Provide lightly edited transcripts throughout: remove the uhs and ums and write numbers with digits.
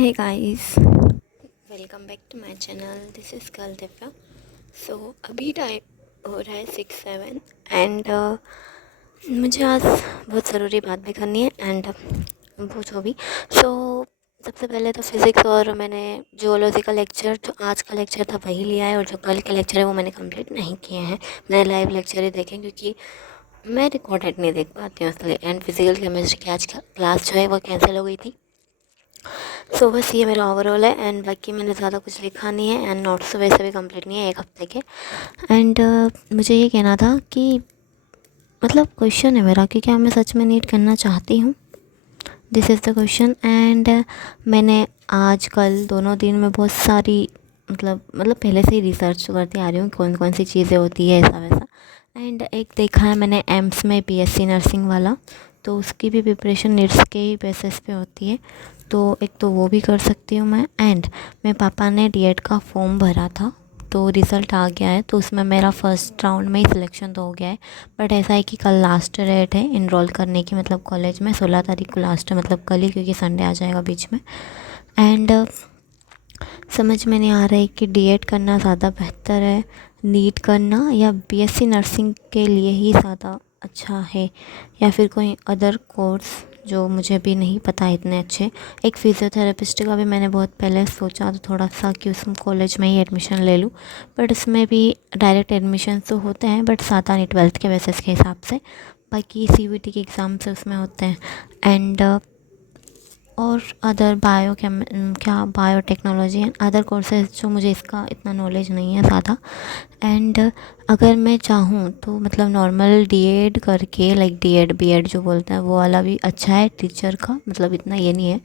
Hey guys, welcome back to my channel. This is कल दिव्या. सो अभी time हो रहा है 6-7 एंड मुझे आज बहुत ज़रूरी बात भी करनी है एंड वो जो भी. सो सबसे पहले तो फिज़िक्स और मैंने जियोलॉजी का लेक्चर जो आज का लेक्चर था वही लिया है, और जो कल के लेक्चर है वो मैंने कंप्लीट नहीं किए हैं. मैंने लाइव लेक्चर ही देखे क्योंकि मैं रिकॉर्डेड नहीं देख पाती हूँ इसलिए. एंड फिजिकल केमिस्ट्री की आज क्लास जो है वो कैंसिल हो गई थी. सो बस ये मेरा ओवरऑल है एंड बाकी मैंने ज़्यादा कुछ लिखा नहीं है एंड नोट्स तो वैसे भी कंप्लीट नहीं है एक हफ्ते के. एंड मुझे ये कहना था कि मतलब क्वेश्चन है मेरा कि क्या मैं सच में नीट करना चाहती हूँ. This is the question. And मैंने आज कल दोनों दिन में बहुत सारी मतलब पहले से ही रिसर्च करती आ रही हूँ कौन कौन सी चीज़ें होती है ऐसा वैसा. एंड एक देखा है मैंने एम्स में बीएससी नर्सिंग वाला, तो उसकी भी प्रिपरेशन नीट्स के ही बेसिस पे होती है, तो एक तो वो भी कर सकती हूँ मैं. एंड मेरे पापा ने डीएड का फॉर्म भरा था तो रिज़ल्ट आ गया है, तो उसमें मेरा फर्स्ट राउंड में ही सिलेक्शन तो हो गया है. बट ऐसा है कि कल लास्ट डेट है इनरोल करने की, मतलब कॉलेज में 16 तारीख को लास्ट है, मतलब कल ही, क्योंकि संडे आ जाएगा बीच में. एंड समझ में नहीं आ रहा है कि डीएड करना ज़्यादा बेहतर है, नीट करना, या बीएससी नर्सिंग के लिए ही ज़्यादा अच्छा है, या फिर कोई अदर कोर्स जो मुझे भी नहीं पता इतने अच्छे. एक फ़िज़ियोथेरेपिस्ट का भी मैंने बहुत पहले सोचा तो थोड़ा सा कि उस कॉलेज में ही एडमिशन ले लूँ, बट इसमें भी डायरेक्ट एडमिशन तो होते हैं बट 7-12 के बेसिस के हिसाब से. बाकी सीयूईटी के एग्ज़ाम से उसमें होते हैं. एंड और other biotechnology and other courses जो मुझे इसका इतना नॉलेज नहीं है ज़्यादा. एंड अगर मैं चाहूँ तो मतलब नॉर्मल डीएड करके, लाइक डीएड बीएड जो बोलते हैं वो वाला भी अच्छा है टीचर का, मतलब इतना ये नहीं है.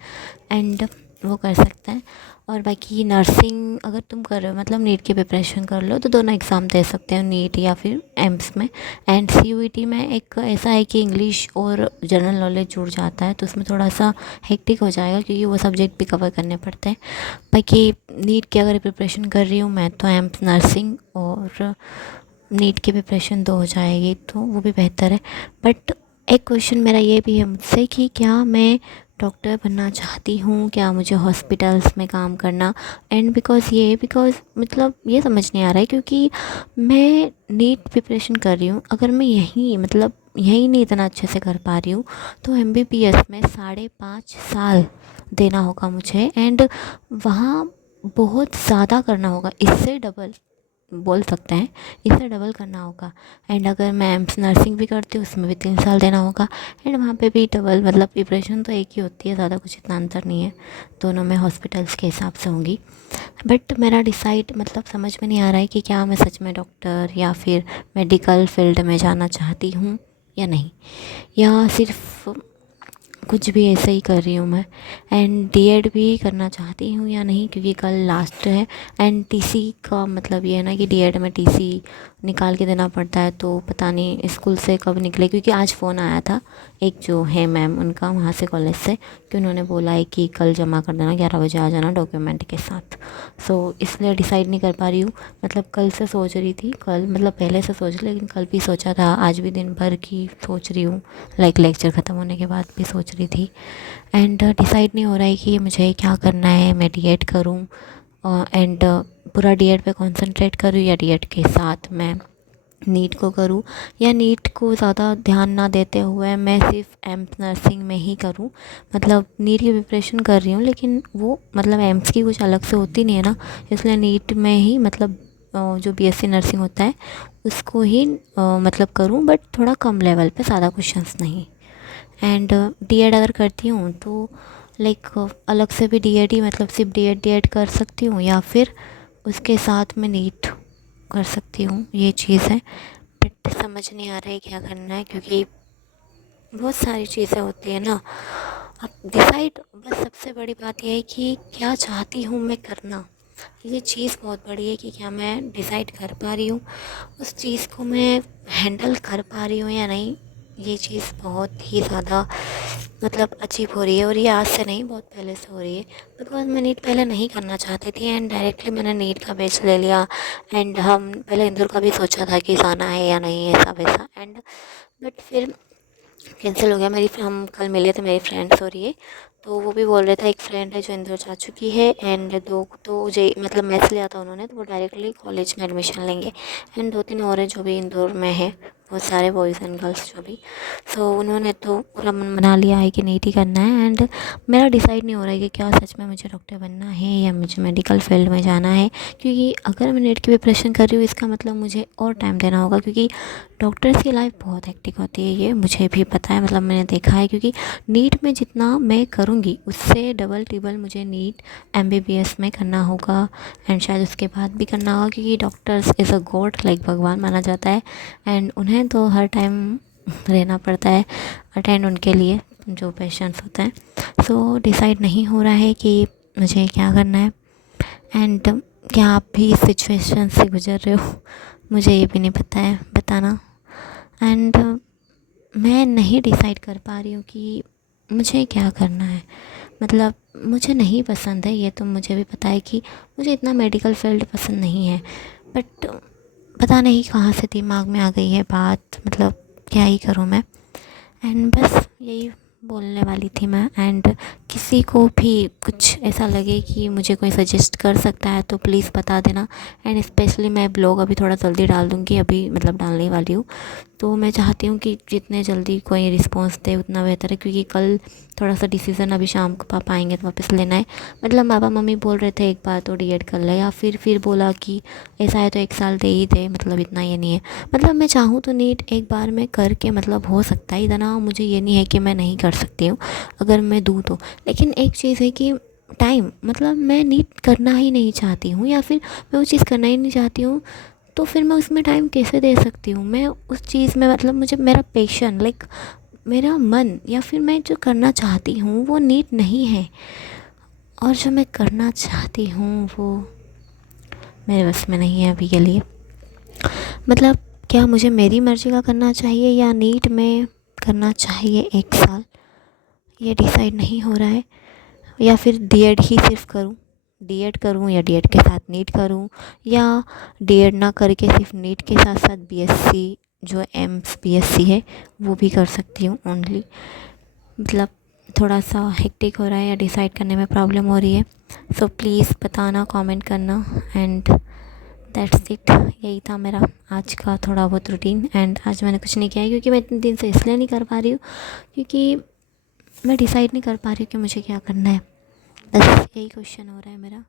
एंड वो कर सकते हैं. और बाकी नर्सिंग अगर तुम कर रहे हो मतलब नीट की प्रिपरेशन कर लो तो दोनों एग्ज़ाम दे सकते हो, नीट या फिर एम्स में. एंड सीयूईटी में एक ऐसा है कि इंग्लिश और जनरल नॉलेज जुड़ जाता है, तो उसमें थोड़ा सा हेक्टिक हो जाएगा क्योंकि वो सब्जेक्ट भी कवर करने पड़ते हैं. बाकी नीट की अगर प्रिपरेशन कर रही हूँ मैं तो एम्स नर्सिंग और नीट की प्रिपरेशन 2 हो जाएगी तो वो भी बेहतर है. बट एक क्वेश्चन मेरा ये भी है मुझसे कि क्या मैं डॉक्टर बनना चाहती हूँ, क्या मुझे हॉस्पिटल्स में काम करना. एंड बिकॉज़ मतलब ये समझ नहीं आ रहा है क्योंकि मैं नीट प्रिपरेशन कर रही हूँ, अगर मैं यहीं नहीं इतना अच्छे से कर पा रही हूँ तो एमबीबीएस में 5.5 साल देना होगा मुझे. एंड वहाँ बहुत ज़्यादा करना होगा, इससे डबल बोल सकते हैं, इससे डबल करना होगा. एंड अगर मैं एम्स नर्सिंग भी करती हूँ उसमें भी 3 साल देना होगा. एंड वहाँ पे भी डबल, मतलब प्रिपरेशन तो एक ही होती है, ज़्यादा कुछ इतना अंतर नहीं है, दोनों में हॉस्पिटल्स के हिसाब से होंगी. बट मेरा डिसाइड मतलब समझ में नहीं आ रहा है कि क्या मैं सच में डॉक्टर या फिर मेडिकल फील्ड में जाना चाहती हूँ या नहीं, या सिर्फ कुछ भी ऐसे ही कर रही हूँ मैं. एंड डीएड भी करना चाहती हूँ या नहीं क्योंकि कल लास्ट है. एंड टीसी का मतलब ये है ना कि डीएड में टीसी निकाल के देना पड़ता है, तो पता नहीं स्कूल से कब निकले, क्योंकि आज फ़ोन आया था एक जो है मैम उनका वहाँ से कॉलेज से, कि उन्होंने बोला है कि कल जमा कर देना, 11 बजे आ जाना डॉक्यूमेंट के साथ. सो इसलिए डिसाइड नहीं कर पा रही हूँ. मतलब कल से सोच रही थी, कल मतलब पहले से सोच रही, लेकिन कल भी सोचा था, आज भी दिन भर की सोच रही हूँ, लाइक लेक्चर ख़त्म होने के बाद भी सोच रही थी. एंड डिसाइड नहीं हो रहा है कि मुझे क्या करना है, मैं डीएड करूँ एंड पूरा डीएड पे कंसंट्रेट करूँ या डीएड के साथ मैं नीट को करूँ, या नीट को ज़्यादा ध्यान ना देते हुए मैं सिर्फ एम्स नर्सिंग में ही करूँ. मतलब नीट की प्रिपरेशन कर रही हूँ लेकिन वो मतलब एम्स की कुछ अलग से होती नहीं है ना, इसलिए नीट में ही मतलब जो बीएससी नर्सिंग होता है उसको ही मतलब करूँ, बट थोड़ा कम लेवल पे, ज़्यादा क्वेश्चंस नहीं. एंड डीएड अगर करती हूँ तो लाइक अलग से भी डीएड ही, मतलब सिर्फ डीएड कर सकती हूँ या फिर उसके साथ में नीट कर सकती हूँ, ये चीज़ है. बट समझ नहीं आ रहा है क्या करना है क्योंकि बहुत सारी चीज़ें होती है ना. अब डिसाइड, बस सबसे बड़ी बात यह है कि क्या चाहती हूँ मैं करना, ये चीज़ बहुत बड़ी है कि क्या मैं डिसाइड कर पा रही हूँ, उस चीज़ को मैं हैंडल कर पा रही हूँ या नहीं. ये चीज़ बहुत ही ज़्यादा मतलब अजीब हो रही है, और ये आज से नहीं बहुत पहले से हो रही है. बिकॉज मैं नीट पहले नहीं करना चाहती थी एंड डायरेक्टली मैंने नीट का बैच ले लिया. एंड हम पहले इंदौर का भी सोचा था कि जाना है या नहीं, ऐसा वैसा. एंड बट फिर कैंसिल हो गया. हम कल मिले थे, मेरी फ्रेंड्स हो रही है तो वो भी बोल रहे थे एक फ्रेंड है जो इंदौर जा चुकी है, एंड दो तो जे मतलब मैथ्स लिया था उन्होंने, तो वो डायरेक्टली कॉलेज में एडमिशन लेंगे। एंड 2-3 और हैं जो भी इंदौर में है, बहुत सारे बॉयज़ एंड गर्ल्स जो भी। सो उन्होंने तो पूरा मन बना लिया है कि नीट ही करना है। एंड मेरा डिसाइड नहीं हो रहा है कि क्या सच में मुझे डॉक्टर बनना है या मुझे मेडिकल फील्ड में जाना है, क्योंकि अगर मैं नीट की प्रिपरेशन कर रही हूँ इसका मतलब मुझे और टाइम देना होगा, क्योंकि डॉक्टर्स की लाइफ बहुत हेक्टिक होती है, ये मुझे भी पता है, मतलब मैंने देखा है। क्योंकि नीट में जितना मैं करूँगी उससे डबल ट्रिपल मुझे नीट एमबीबीएस में करना होगा, एंड शायद उसके बाद भी करना होगा, क्योंकि doctors is a God, like भगवान माना जाता है। एंड उन्हें तो हर टाइम रहना पड़ता है अटेंड उनके लिए जो पेशेंट्स होते हैं। सो डिसाइड नहीं हो रहा है कि मुझे क्या करना है। एंड क्या आप भी इस सिचुएशन से गुजर रहे हो, मुझे ये भी नहीं पता है, बताना। एंड मैं नहीं डिसाइड कर पा रही हूँ कि मुझे क्या करना है। मतलब मुझे नहीं पसंद है, ये तो मुझे भी पता है कि मुझे इतना मेडिकल फील्ड पसंद नहीं है, बट पता नहीं कहाँ से दिमाग में आ गई है बात, मतलब क्या ही करूँ मैं। एंड बस यही बोलने वाली थी मैं। एंड किसी को भी कुछ ऐसा लगे कि मुझे कोई सजेस्ट कर सकता है तो प्लीज़ बता देना। एंड स्पेशली मैं ब्लॉग अभी थोड़ा जल्दी डाल दूँगी, अभी मतलब डालने वाली हूँ, तो मैं चाहती हूँ कि जितने जल्दी कोई रिस्पॉन्स दे उतना बेहतर है, क्योंकि कल थोड़ा सा डिसीज़न अभी शाम को पापा आएंगे तो वापस लेना है। मतलब पापा मम्मी बोल रहे थे एक बार तो डीएड कर ले, या फिर बोला कि ऐसा है तो 1 साल दे ही दे, मतलब इतना ये नहीं है। मतलब मैं चाहूँ तो नीट एक बार में करके मतलब हो सकता है, इतना मुझे ये नहीं है कि मैं नहीं कर सकती हूँ अगर मैं दूँ तो। लेकिन एक चीज़ है कि टाइम, मतलब मैं नीट करना ही नहीं चाहती हूँ, या फिर मैं वो चीज़ करना ही नहीं चाहती हूँ, तो फिर मैं उसमें टाइम कैसे दे सकती हूँ। मैं उस चीज़ में मतलब मुझे मेरा पैशन, लाइक मेरा मन, या फिर मैं जो करना चाहती हूँ वो नीट नहीं है, और जो मैं करना चाहती हूँ वो मेरे बस में नहीं है अभी के लिए। मतलब क्या मुझे मेरी मर्ज़ी का करना चाहिए या नीट में करना चाहिए 1 साल, ये डिसाइड नहीं हो रहा है। या फिर डीएड ही सिर्फ करूँ, डीएड करूँ या डीएड के साथ नीट करूँ, या डीएड ना करके सिर्फ नीट के साथ साथ बीएससी जो एम्स बीएससी है वो भी कर सकती हूँ ओनली। मतलब थोड़ा सा हेक्टिक हो रहा है या डिसाइड करने में प्रॉब्लम हो रही है। सो प्लीज़ बताना, कमेंट करना। एंड दैट्स इट, यही था मेरा आज का थोड़ा बहुत रूटीन। एंड आज मैंने कुछ नहीं किया है क्योंकि मैं इतने दिन से इसलिए नहीं कर पा रही हूँ क्योंकि मैं डिसाइड नहीं कर पा रही हूँ कि मुझे क्या करना है, बस यही क्वेश्चन हो रहा है मेरा।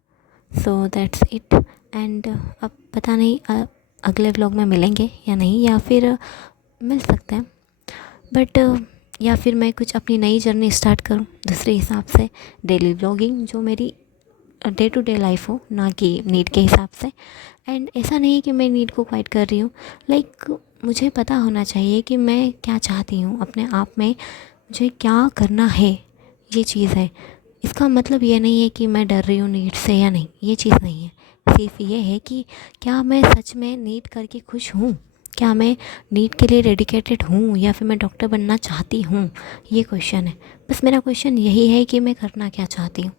So that's it. एंड अब पता नहीं अगले व्लॉग में मिलेंगे या नहीं, या फिर मिल सकते हैं, बट या फिर मैं कुछ अपनी नई जर्नी स्टार्ट करूँ दूसरे हिसाब से, डेली व्लॉगिंग जो मेरी डे टू डे लाइफ हो, ना कि नीट के हिसाब से। एंड ऐसा नहीं कि मैं नीट को क्वाइट कर रही हूँ, लाइक मुझे पता होना चाहिए कि मैं क्या चाहती हूँ अपने आप में, मुझे क्या करना है, ये चीज़ है। इसका मतलब ये नहीं है कि मैं डर रही हूँ नीट से या नहीं, ये चीज़ नहीं है। सिर्फ ये है कि क्या मैं सच में नीट करके खुश हूँ, क्या मैं नीट के लिए डेडिकेटेड हूँ, या फिर मैं डॉक्टर बनना चाहती हूँ, ये क्वेश्चन है। बस मेरा क्वेश्चन यही है कि मैं करना क्या चाहती हूँ,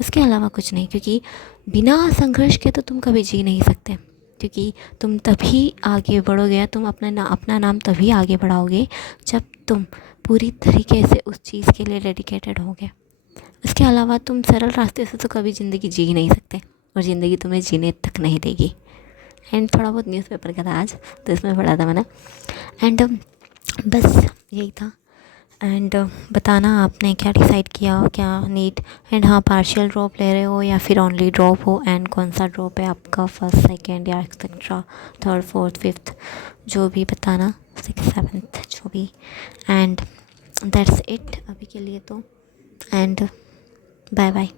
उसके अलावा कुछ नहीं। क्योंकि बिना संघर्ष के तो तुम कभी जी नहीं सकते, क्योंकि तुम तभी आगे बढ़ोगे, तुम अपना नाम तभी आगे बढ़ाओगे जब तुम पूरी तरीके से उस चीज़ के लिए डेडिकेटेड होगे। उसके अलावा तुम सरल रास्ते से तो कभी ज़िंदगी जी ही नहीं सकते, और ज़िंदगी तुम्हें जीने तक नहीं देगी। एंड थोड़ा बहुत न्यूज़पेपर का था आज, तो इसमें पढ़ा था मैंने। एंड बस यही था। एंड बताना आपने क्या डिसाइड किया हो, क्या नीट एंड हाँ पार्शियल ड्रॉप ले रहे हो या फिर ओनली ड्रॉप हो, एंड कौन सा ड्रॉप है आपका, फर्स्ट सेकंड या एक्सेट्रा, थर्ड फोर्थ फिफ्थ, जो भी बताना, सिक्स सेवन्थ जो भी। एंड दैट्स इट अभी के लिए तो। And bye bye.